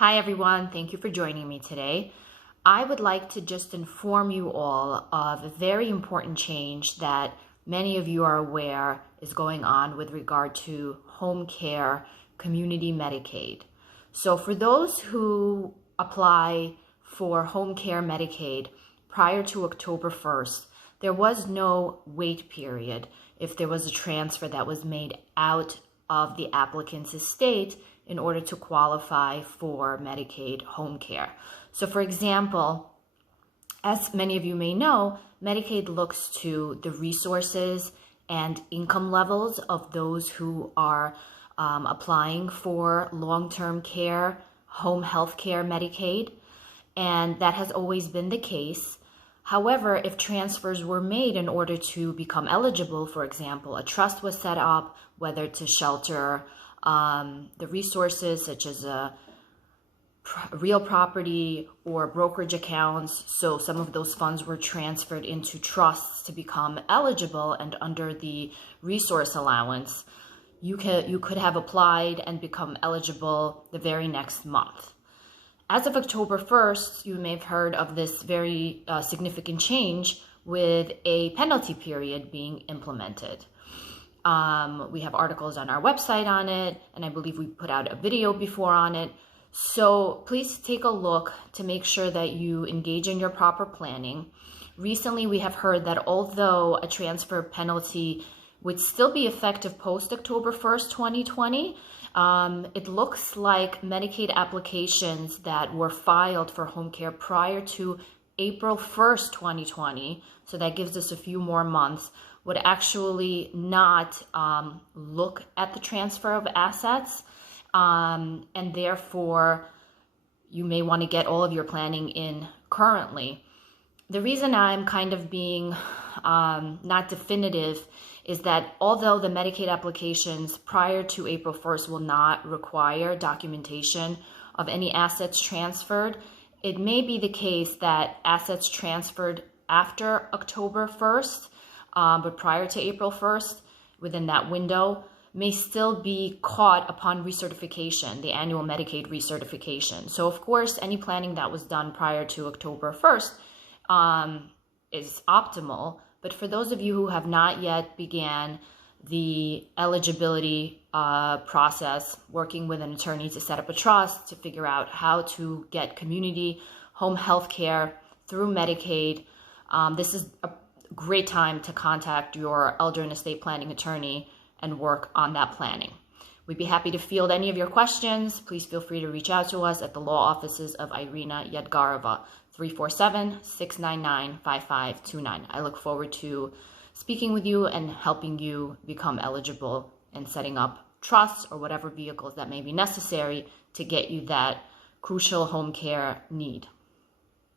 Hi everyone, thank you for joining me today. I would like to just inform you all of a very important change that many of you are aware is going on with regard to home care community Medicaid. So for those who apply for home care Medicaid prior to October 1st, there was no wait period if there was a transfer that was made out of the applicant's estate in order to qualify for Medicaid home care. So for example, as many of you may know, Medicaid looks to the resources and income levels of those who are applying for long-term care, home health care Medicaid, and that has always been the case. However, if transfers were made in order to become eligible, for example, a trust was set up, whether to shelter the resources such as real property or brokerage accounts. So some of those funds were transferred into trusts to become eligible, and under the resource allowance, you could have applied and become eligible the very next month. As of October 1st, you may have heard of this very significant change with a penalty period being implemented. We have articles on our website on it, and I believe we put out a video before on it. So please take a look to make sure that you engage in your proper planning. Recently, we have heard that although a transfer penalty would still be effective post October 1st, 2020, it looks like Medicaid applications that were filed for home care prior to April 1st, 2020, so that gives us a few more months, would actually not look at the transfer of assets, and therefore you may want to get all of your planning in currently. The reason I'm kind of being not definitive is that although the Medicaid applications prior to April 1st will not require documentation of any assets transferred, it may be the case that assets transferred after October 1st, but prior to April 1st, within that window, may still be caught upon recertification, the annual Medicaid recertification. So of course, any planning that was done prior to October 1st is optimal. But for those of you who have not yet began the eligibility process, working with an attorney to set up a trust, to figure out how to get community home health care through Medicaid, this is a great time to contact your elder and estate planning attorney and work on that planning. We'd be happy to field any of your questions. Please feel free to reach out to us at the law offices of Irina Yadgarova, 347-699-5529. I look forward to speaking with you and helping you become eligible and setting up trusts or whatever vehicles that may be necessary to get you that crucial home care need.